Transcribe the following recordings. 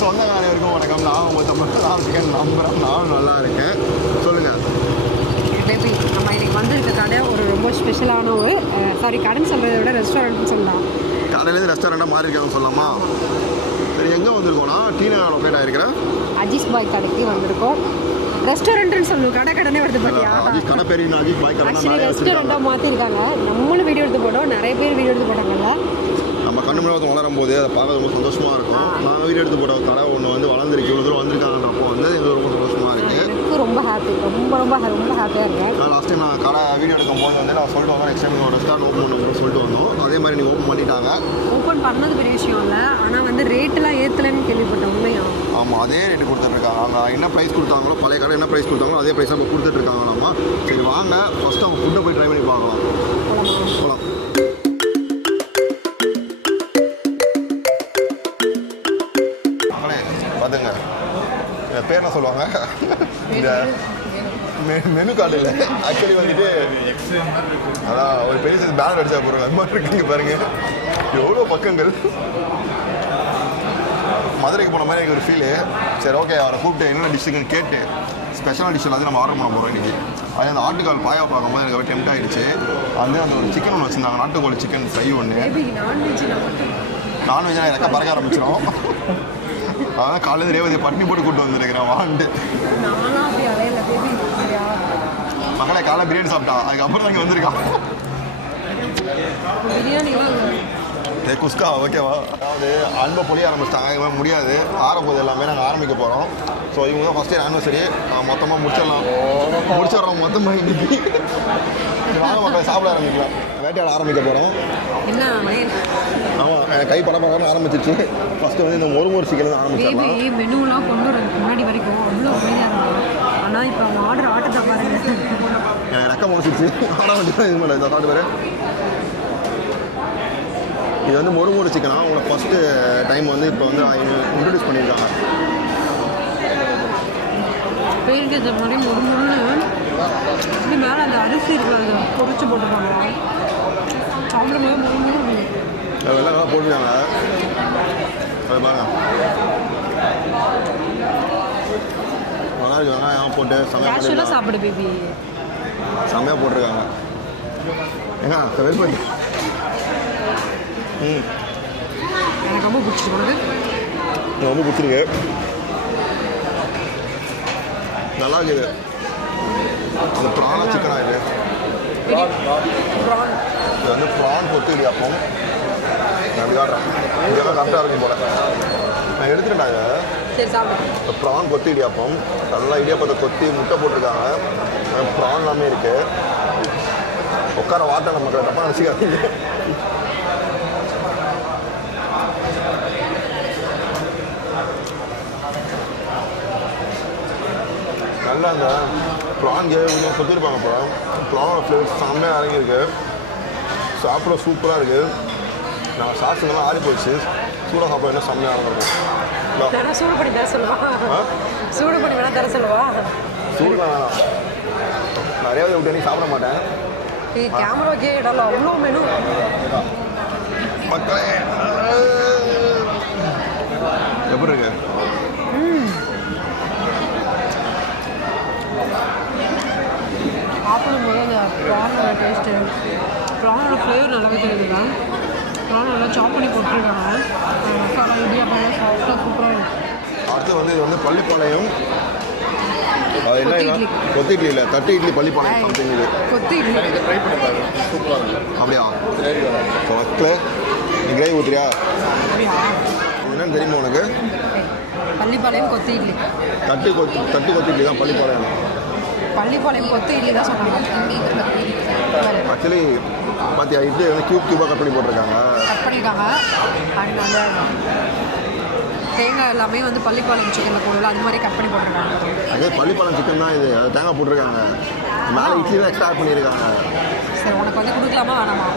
சொந்தக்கார அனைவருக்கும் வணக்கம். நான் உங்கள் தமிழ் சிக்கன் நம்புகிறேன். நானும் நல்லா இருக்கேன். சொல்லுங்கள் பேபி. நம்ம இன்னைக்கு வந்திருக்க கடை ஒரு ரொம்ப ஸ்பெஷலான ஒரு கடைன்னு சொல்கிறத விட ரெஸ்டாரண்ட்னு சொல்லலாம். கடையிலேருந்து ரெஸ்டாரண்ட்டாக மாறி இருக்காங்க சொல்லலாமா? சரி, எங்கே வந்திருக்கோம்னா டீநகர் லொக்கேட் ஆகிருக்கிறேன் அஜீஸ் பாய் கடைக்கு வந்திருக்கோம். ரெஸ்டாரண்ட்னு சொல்லணும், கடனே வருது பார்த்தியா? கடை பேர் அஜீஸ் பாய் கடை. ஆக்சுவலி ரெஸ்டாரண்ட்டாக மாற்றிருக்காங்க. நம்மளும் வீடியோ எடுத்து போட்டோம், நிறைய பேர் வீடியோ எடுத்து போட்டாங்கல்ல. நம்ம கண்ணு முன்னாடி வளரும் போது அதை பார்க்க ரொம்ப சந்தோஷமாக இருக்கும். நாங்கள் வீடியோ எடுத்து போட்ட கடை ஒன்று வந்து வளர்ந்துருக்கு, இவ்வளோ தூரம் வந்திருக்காங்கன்றப்போ வந்து எங்களுக்கு ரொம்ப சந்தோஷமாக இருக்குது. எனக்கு ரொம்ப ஹாப்பி, ரொம்ப ரொம்ப ரொம்ப ஹாப்பியாக இருக்கேன். லாஸ்ட் டைம் நான் கடை வீடியோ எடுக்கும் போது வந்து நான் சொல்லிட்டு வந்தேன், நெக்ஸ்ட் டைம் ஒரு ரெஸ்டாரண்ட் ஓப்பன் பண்ணணும் சொல்லிட்டு வந்தோம். அதே மாதிரி நீங்கள் ஓப்பன் பண்ணிட்டாங்க. ஓப்பன் பண்ணது பெரிய விஷயம் இல்லை, ஆனால் வந்து ரேட்டெலாம் ஏற்றலைன்னு கேள்விப்பட்டேன். உண்மையா? ஆமாம், அதே ரேட்டு கொடுத்துட்ருக்காங்க. அவங்க என்ன ப்ரைஸ் கொடுத்தாங்களோ, பழைய கடை என்ன ப்ரைஸ் கொடுத்தாங்களோ அதே ப்ரைஸ் இப்போ கொடுத்துட்ருக்காங்களாம்மா. சரி வாங்க, ஃபஸ்ட்டு அவங்க ஃபுட்டை போய் ட்ரை பண்ணி பார்க்கலாம். போகலாம். பார்த்துங்க, பேர் என்ன சொல்லுவாங்க? இந்த மெனு கார்டு இல்லை, ஆக்சுவலி வந்துட்டு அதான் ஒரு பெரிய சைஸ் பேனர் அடிச்சா போகிறோம். அது மாதிரி இருக்குங்க பாருங்க, எவ்வளோ பக்கங்கள். மதுரைக்கு போன மாதிரி எனக்கு ஒரு ஃபீலு. சரி ஓகே, அவரை கூப்பிட்டு என்னென்ன டிஷ்ஷுக்குன்னு கேட்டு ஸ்பெஷலாக டிஷ் எல்லாத்தையும் நம்ம ஆர்டர் பண்ண போகிறோம் இன்றைக்கி. அது அந்த ஆட்டுக்கால் பாயா பார்க்கும்போது எனக்கு டெம்ட் ஆகிடுச்சு. வந்து அந்த ஒரு சிக்கன் ஒன்று வச்சுருந்தாங்க, நாட்டுக்கோழி சிக்கன் ஃப்ரை ஒன்று. நான்வெஜ்லாம் எனக்கு பறக்க ஆரம்பிச்சிடும். அதான் காலையில் ரேவதி பட்னி போட்டு கூப்பிட்டு வந்துருக்கிறேன் வாண்டு. மக்களை காலை பிரியாணி சாப்பிட்டான், அதுக்கப்புறம் தான் இங்கே வந்திருக்கான். குஸ்கா ஓகேவா? அதாவது அன்பை பொழிய ஆரம்பிச்சிட்டாங்க. இவங்க முடியாது, ஆரம்போது எல்லாமே நாங்கள் ஆரம்பிக்க போகிறோம். ஸோ இவங்க தான் ஃபஸ்ட்டே ஆனிவர்சரி மொத்தமாக முடிச்சிடறோம் மொத்தமாக இன்னைக்கு. வாங்க மக்களை சாப்பிட ஆரம்பிக்கலாம். வேட்டையாட ஆரம்பிக்க போகிறோம். ஆமாம், எனக்கு கை படப்படன்னு ஆரம்பிச்சிருச்சு. ஃபஸ்ட்டு வந்து இந்த ஒரு சிக்கன் தான் ஆரம்பிச்சிடலாம். மெனுலாம் கொண்டு வர முன்னாடி வரைக்கும் அவ்வளோ அமைதியாக இருக்கும். ஆனால் இப்போ அவங்க ஆர்டர் ஆட்டத்தை பாருங்க, எனக்கு ரெக்கம் முடிச்சிருச்சு. ஆனால் வந்து இது மாதிரி இந்த சாப்பிட்டு பேர் இது வந்து ஒரு சிக்கனா உங்களை ஃபஸ்ட்டு டைம் வந்து இப்போ வந்து இன்ட்ரடியூஸ் பண்ணியிருக்காங்க. பேருக்கு இந்த மாதிரி இப்படி மேலே அந்த அரிசி இருக்கிறாங்க பொறிச்சு போட்டுருப்பாங்க. சாப்பிடும் போது எல்லாம் நல்லா போட்டுருக்காங்க. அது பாருங்க, நல்லா இருக்கு. வெங்காயம் போட்டு செம்மையாக சாப்பிடு பேபி, செம்மையாக போட்டிருக்காங்க. ஏங்க வெயிட் பண்ணி எனக்கு ரொம்ப பிடிச்சிருக்கு. ரொம்ப பிடிச்சிருக்கு, நல்லா இருக்குது. அந்த ப்ரான் சிக்கனாக இது வந்து ப்ரான் கொத்து இடியாப்பம். நான் விளையாடுறேன், இதெல்லாம் கரெக்டாக இருக்கும் போல. நான் எடுத்துட்டேன் இதை. ப்ரான் கொத்து இடியாப்பம், நல்லா இடியாப்பத்தை கொத்தி முட்டை போட்டிருக்காங்க. ப்ரான் எல்லாமே இருக்குது. உட்கார வாட்டை நம்ம தப்பாக நினச்சிக்காதீங்க. நல்லா அந்த ப்ரான் கொஞ்சம் கொத்திருப்பாங்க. ப்ரானோட ஃப்ளேவர் செம்மையாக இறங்கியிருக்கு. சாப்பிட சூப்பராக இருக்குது. நான் சாப்பிட்டுலாம் ஆறி போயிடுச்சு. சூடாக சாப்பிட என்ன செம்மையாக இருக்கும். சூடு பண்ணி தர சொல்லுவா, சூடு பண்ணி வேணா தர சொல்லுவா. சூடுலாம் வேணாம், நிறையா விட்டு நீ சாப்பிட மாட்டேன். கேமராக்கே இடம்ல அவ்வளோ மெனு. மக்களே எப்படி இருக்கு? சாப்பிடும்போது அந்த ப்ரானோட டேஸ்ட்டு, ப்ரானோட ஃப்ளேவர் நல்லாவே தெரியுதுங்க. ப்ரான் நல்லா சாப் பண்ணி போட்டுருக்காங்க. மசாலா இடியாப்பம் சாஃப்டாக சூப்பராக இருக்கும். அடுத்து வந்து இது வந்து பள்ளிப்பாளையம், அது என்ன கொத்து இட்லி இல்லை, தட்டு இட்லி பள்ளிப்பாளையம் சம்திங். இது கொத்து இட்லி ட்ரை பண்ணி பாருங்க, சூப்பராக இருக்கும். அப்படியா? மக்கள் நீ கிரேவி ஊற்றுறியா? என்னன்னு தெரியுமா உனக்கு? பள்ளிப்பாளையம் கொத்து இட்லி, தட்டு கொத்து இட்லி தான் பள்ளிப்பாளையம். பள்ளிப்பாளையம் கொத்து இட்லி தான் சொன்னாங்க. ஆக்சுவலி பார்த்தியா, இட்லி வந்து க்யூபாக கட் பண்ணி போட்டிருக்காங்க. அண்ட் அந்த தேங்காய் எல்லாமே வந்து பள்ளிப்பாளையம் சிக்கனில் போடல, அது மாதிரி கட் பண்ணி போட்டிருக்காங்க. அதே பள்ளிப்பாளையம் சிக்கன் தான் இது, அது தேங்காய் போட்டிருக்காங்க. மேலே இட்லி தான் எக்ஸ்ட்ரா ஆட் பண்ணியிருக்காங்க. சரி, உனக்கு வந்து கொடுக்கலாமா வேணாமா?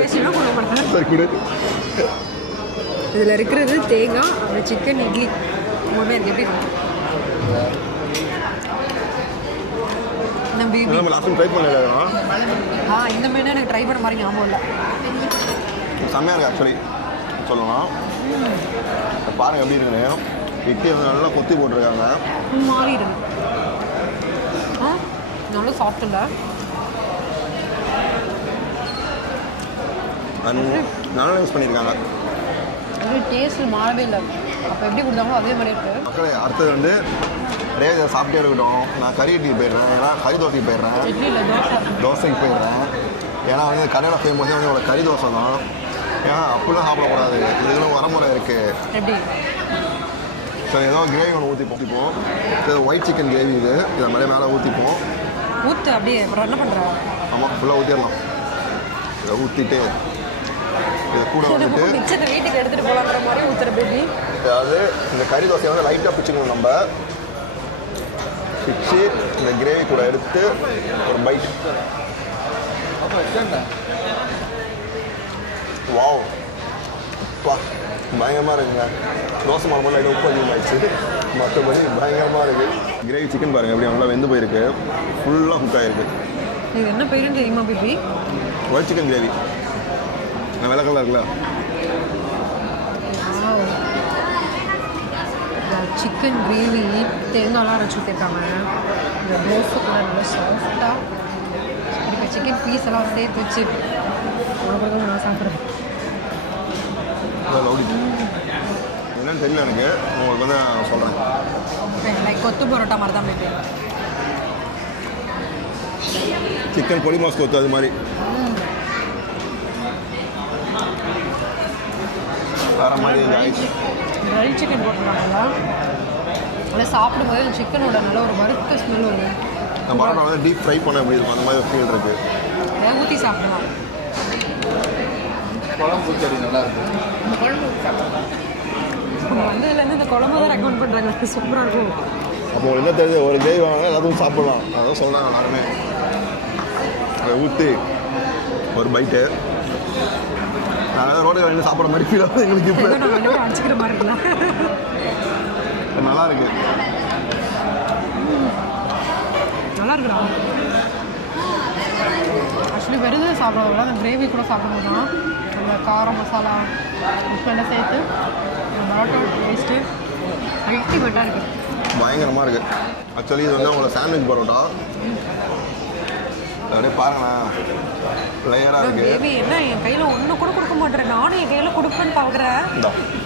பேசினா கொடுக்க மாட்டேன். சரி கொடு. இதில் இருக்கிறது தேங்காய், அந்த சிக்கன், இட்லி மூணுமே எனக்கு எப்படி இருக்கும்? நம்ம லாஸ்ட் ட்ரை பண்ணலாம். இந்த மெனு எனக்கு ட்ரை பண்ண மாதிரி ஞாபகம் இல்லை. செம்மையாக இருக்குது ஆக்சுவலி சொல்லலாம். பாருங்கள் எப்படி இருக்குன்னு. இட்லி வந்து நல்லா கொத்தி போட்டிருக்காங்க. மாறிடுது. நல்லா சாஃப்ட் இல்லை. நல்லா யூஸ் பண்ணியிருக்காங்க. டேஸ்ட் மாறவே இல்லை. அப்போ எப்படி கொடுத்தாங்களோ அதே மாதிரி இருக்குது. மக்களே அடுத்தது வந்து நிறைய இதை சாப்பிட்டே இருக்கட்டும். நான் கறி இட்லி போயிடுறேன், ஏன்னா கறி தோசைக்கு போயிடுறேன், இட்லி இல்லை தோசைக்கு போயிடுறேன். ஏன்னா வந்து கடையில் செய்யும்போது வந்து உங்களோட கறி தோசை தான். ஏன்னா அப்படிலாம் சாப்பிடக்கூடாது, இதுகளும் வரமுறை இருக்குது. எப்படி சரி, ஏதோ கிரேவி ஒன்று ஊற்றிப்போம். இது ஒயிட் சிக்கன் கிரேவி. இதை மாதிரி மேலே ஊற்றிப்போம். ஊற்று அப்படியே அப்புறம் என்ன பண்ணுறேன்? ஆமாம், ஃபுல்லாக ஊற்றிடலாம். இதை ஊற்றிட்டு இதை கூட வந்துட்டு மிச்சத்தை வீட்டுக்கு எடுத்துகிட்டு போகலான்ற மாதிரி ஊற்றுற பேபி. அதாவது இந்த கறி தோசையை வந்து லைட்டாக பிச்சுக்கணும். நம்ம பிச்சு இந்த கிரேவி கூட எடுத்து ஒரு பைட். வாவ், பா பயங்கரமாக இருக்குங்க. தோசை மாவு லைட்டாக உப்பு அதிகமாகிடுச்சு, மற்றபடி பயங்கரமாக இருக்குது. கிரேவி சிக்கன் பாருங்கள் எப்படி நல்லா வெந்து போயிருக்கு, ஃபுல்லாக குக் ஆகிருக்கு. இது என்ன பேருன்னு தெரியுமா பேபி? White chicken gravy. நான் வெள்ளை கலர் இருக்குல்ல, சிக்கன் கிரேவி தேங்காய்லாம் அரைச்சி ஊற்றிருக்காங்க. இந்த தோசை கூட நல்லா சாஃப்டாக இப்போ சிக்கன் பீஸ் எல்லாம் சேர்த்து வச்சு உனக்கு நான் சாப்பிட்றேன். என்னன்னு தெரியல எனக்கு, உங்களுக்கு வந்து நான் சொல்கிறேன். லைக் கொத்து பரோட்டா மாதிரி தான் பேபி. சிக்கன் பொடி மாஸ் கொத்து அது மாதிரி வேறு மாதிரி ட்ரை சிக்கன் போட்டுருக்காங்களா? அதில் சாப்பிடும்போது அந்த சிக்கனோட நல்ல ஒரு வறுத்த ஸ்மெல் வரும். இந்த பரோட்டா வந்து டீப் ஃப்ரை பண்ண எப்படி இருக்கும் அந்த மாதிரி ஃபீல் இருக்குது. அதை ஊற்றி சாப்பிடலாம். குழம்பு சரி நல்லா இருக்குது. இந்த குழம்பு வந்ததுலேருந்து இந்த குழம்பு தான் ரெக்கமெண்ட் பண்ணுறாங்க, சூப்பராக இருக்கும். அப்போ என்ன தெரியுது, ஒரு கிரேவி வாங்கினா எல்லாத்தையும் சாப்பிடலாம், அதான் சொல்கிறாங்க எல்லாருமே. அதை ஊற்றி ஒரு பைட்டு ரோடு வேணும் சாப்பிட்ற மாதிரி ஃபீல் ஆகுது எங்களுக்கு. இப்போ அடிச்சுக்கிற மாதிரி இருக்குல்ல, நல்லா இருக்கு. நல்லா இருக்குடா. ஆக்சுவலி வெறுதை சாப்பிட்றதோட அந்த கிரேவி கூட சாப்பிடும்போது தான் அந்த காரம் மசாலா உப்பெல்லாம் சேர்த்து பரோட்டா டேஸ்ட்டு அல்டிமேட்டாக இருக்குது. பயங்கரமாக இருக்குது. ஆக்சுவலி இது வந்து உங்களோட சாண்ட்விச் பரோட்டா. அப்படியே பாருங்களேன், லேயராக இருக்குது. பேபி என்ன என் கையில் ஒன்று கூட கொடுக்க மாட்டேறேன். நானும் என் கையில் கொடுப்பேன்னு பார்க்குறேன்.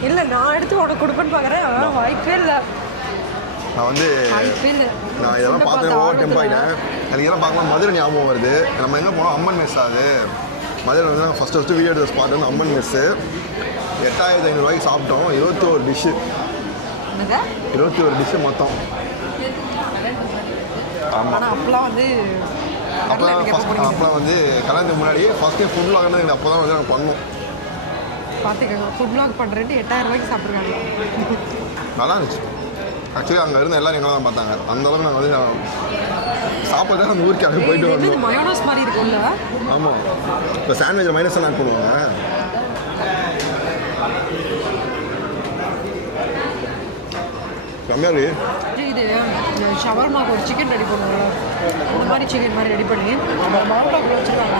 இல்லை நான் எடுத்து உனக்கு கொடுப்பேன்னு பார்க்குறேன். வாய்ப்பே இல்லை. நான் வந்து நான் இதெல்லாம் பார்த்து ஓவர் டெம்ப் ஆகிட்டேன். எனக்கு இதெல்லாம் பார்க்கலாம் மதுரை ஞாபகம் வருது. நம்ம எங்கே போனோம், அம்மன் மெஸ். அது மதுரை வந்து நான் ஃபஸ்ட்டு வீடியோ எடுத்த ஸ்பாட் வந்து அம்மன் மெஸ்ஸு. 8500 ரூபாய்க்கு சாப்பிட்டோம். 21 டிஷ்ஷு, 21 டிஷ்ஷு மொத்தம். ஆமாம், அப்பெல்லாம் வந்து அப்போலாம் வந்து கல்யாணத்துக்கு முன்னாடி ஃபஸ்ட்டு ஃபுட் வ்ளாக் வந்து அப்போ தான் வந்து நாங்கள் பண்ணோம். பார்த்துக்கோங்க, ஃபுட் வ்ளாக் பண்ணுறேன்ட்டு 8000 ரூபாய்க்கு சாப்பிட்ருக்காங்க. நல்லா இருந்துச்சு. ஆக்சுவலி அங்கே இருந்த எல்லோரும் எங்களை தான் பார்த்தாங்க. அந்தளவுக்கு நாங்கள் வந்து சாப்பிட்டு அந்த ஊருக்கு அங்கே போயிட்டு வந்தோம். மயோனஸ் மாதிரி இருக்கும்ல. ஆமாம், இப்போ சாண்ட்விச்சில் மைனஸ் எல்லாம் ஆட் பண்ணுவாங்க. கம்மியாக இருக்குது. இது ஷவர்மாக்கு ஒரு சிக்கன் ரெடி பண்ணுவாங்க, இந்த மாதிரி சிக்கன் மாதிரி ரெடி பண்ணி பரோட்டாக்குள்ள வச்சுருக்காங்க.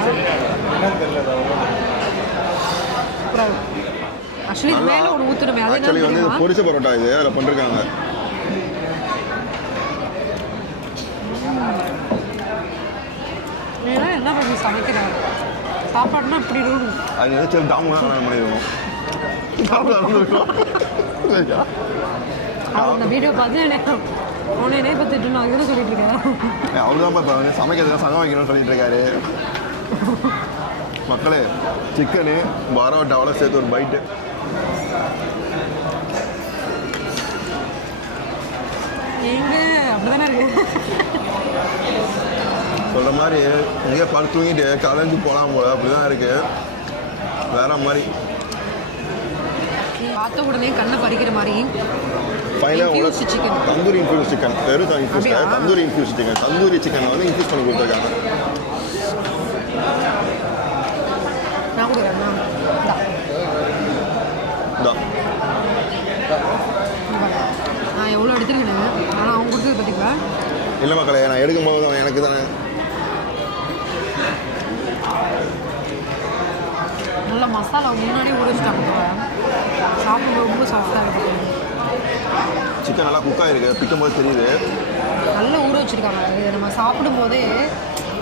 ஆக்சுவலி இது மேலே ஒன்று ஊற்றுணுமே, ஆக்சுவலி வந்து பொரிச்ச பரோட்டா இது அதில் பண்ணிருக்காங்க. ஏன்னா என்ன பண்ணி சமைக்கிறாங்க, சாப்பாடுனா இப்படி இருக்கும். அது ஏதாச்சும் டாமுலாம் கல்யாணம் பண்ணிடுவோம். அந்த வீடியோ பார்த்து எனக்கு உடனே பார்த்துட்டு நான் இதில் சொல்லிட்டு இருக்கேன். அவர் தான் இப்போ வந்து சமைக்கிறதுலாம் சங்கம் வைக்கணும்னு சொல்லிட்டு இருக்காரு. மக்களே, சிக்கனு பரோட்டாவோட சேர்த்து ஒரு பைட்டு. எங்கே அப்படி தானே இருக்கு. சொல்கிற மாதிரி எங்கே படுத்து தூங்கிட்டு கலைஞ்சு போகலாம் போல அப்படி தான் இருக்குது. வேறு மாதிரி பார்த்த உடனே கண்ணை பறிக்கிற மாதிரி ஃபைனலாக சிக்கன், தந்தூரி இன்ஃப்யூஸ் சிக்கன். வெறும் infuse tandoori infuse chicken. Tandoori சிக்கனை வந்து இன்ஃப்யூஸ் பண்ணி கொடுத்துருக்காங்க. நான் கொடுக்குறேன். நான் எவ்வளோ எடுத்துருக்கேன், ஆனால் அவங்க கொடுத்தது பார்த்தீங்களா? இல்லை மக்களே, நான் எடுக்கும்போது தான் எனக்கு தானே நல்லா மசாலா முன்னாடியே ஊற வச்சுட்டாங்க. சாப்பிடும்போது ரொம்ப சாஃப்டாக இருக்கும். சிக்கன் நல்லா குக் ஆகிருக்கு, பிக்கும் போது தெரியுது. நல்ல ஊற வச்சுருக்காங்க. இது நம்ம சாப்பிடும்போதே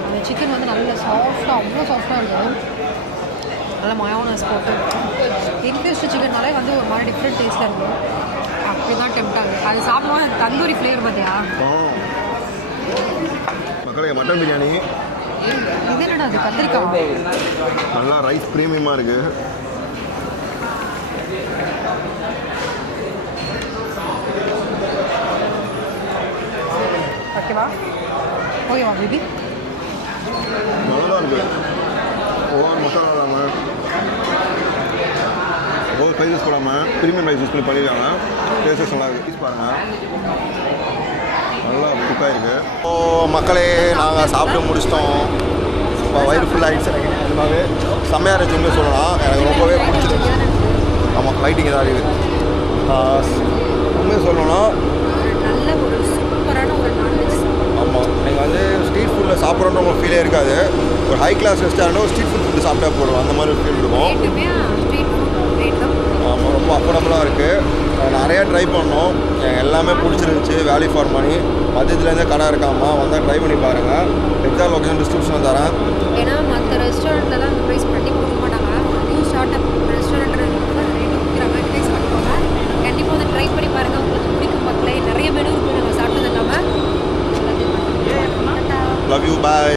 அந்த சிக்கன் வந்து நல்ல சாஃப்டாக, அவ்வளோ சாஃப்டாக இருக்கும். நல்லா மயோனஸ் போட்டு இன்ஃபியூஸ்டு சிக்கன்னாலே வந்து ஒரு மாதிரி டிஃப்ரெண்ட் டேஸ்ட்டில் இருக்கும். அப்படி தான் டெம்ட் ஆகுது. அது சாப்பிடும்போது தந்தூரி ஃப்ளேவர் பார்த்தியா? மக்களே, மட்டன் பிரியாணி இது என்னடா அது? கத்திரிக்காய். நல்லா ரைஸ் ப்ரீமியமாக இருக்குது. ஓகேவா பேபி? நல்லா இருக்குது. ஓவர் மசாலா இல்லாமல், ஓவர் ஸ்பைசஸ் போடாமல் ப்ரீமியம் ரைஸ் யூஸ் பண்ணி பண்ணியிருக்காங்க. டேஸ்டஸ் நல்லா இருக்குது. பீஸ் பாருங்கள், நல்லா குக்காக இருக்குது. ஓ மக்களே, நாங்கள் சாப்பிட்டு முடிச்சிட்டோம். இப்போ வயிறு ஃபுல் ஆகிடுச்சு. எனக்கு நிஜமாவே செம்மையாக இருந்துச்சுன்னு சொல்லலாம். எனக்கு ரொம்பவே பிடிச்சிருந்துச்சு. ஆமாம், லைட்டிங் தான் இருக்குது. உண்மையாக சொல்லணும்னா நல்ல ஒரு சூப்பரான ஒரு நான்வெஜ். ஆமாம், நீங்கள் வந்து ஸ்ட்ரீட் ஃபுட்டில் சாப்பிட்றோன்ற ஒரு ஃபீலே இருக்காது. ஒரு ஹை கிளாஸ் ரெஸ்டாரண்ட்டோ ஸ்ட்ரீட் ஃபுட்டு சாப்பிட்டா போடுவோம், அந்த மாதிரி ஒரு ஃபீல் இருக்கும். ஆமாம், ரொம்ப அஃபோர்டபுளாக இருக்குது. நிறையா ட்ரை பண்ணோம், எல்லாமே பிடிச்சிருந்துச்சி. Value for money. மதியத்துலேருந்தே கடை இருக்காமல் வந்தால் ட்ரை பண்ணி பாருங்கள். எக்ஸாக்ட் லொக்கேஷன் டிஸ்கிரிப்ஷன் தரேன். ஏன்னா மற்ற ரெஸ்டாரண்ட்லாம் அந்த ப்ரைஸ்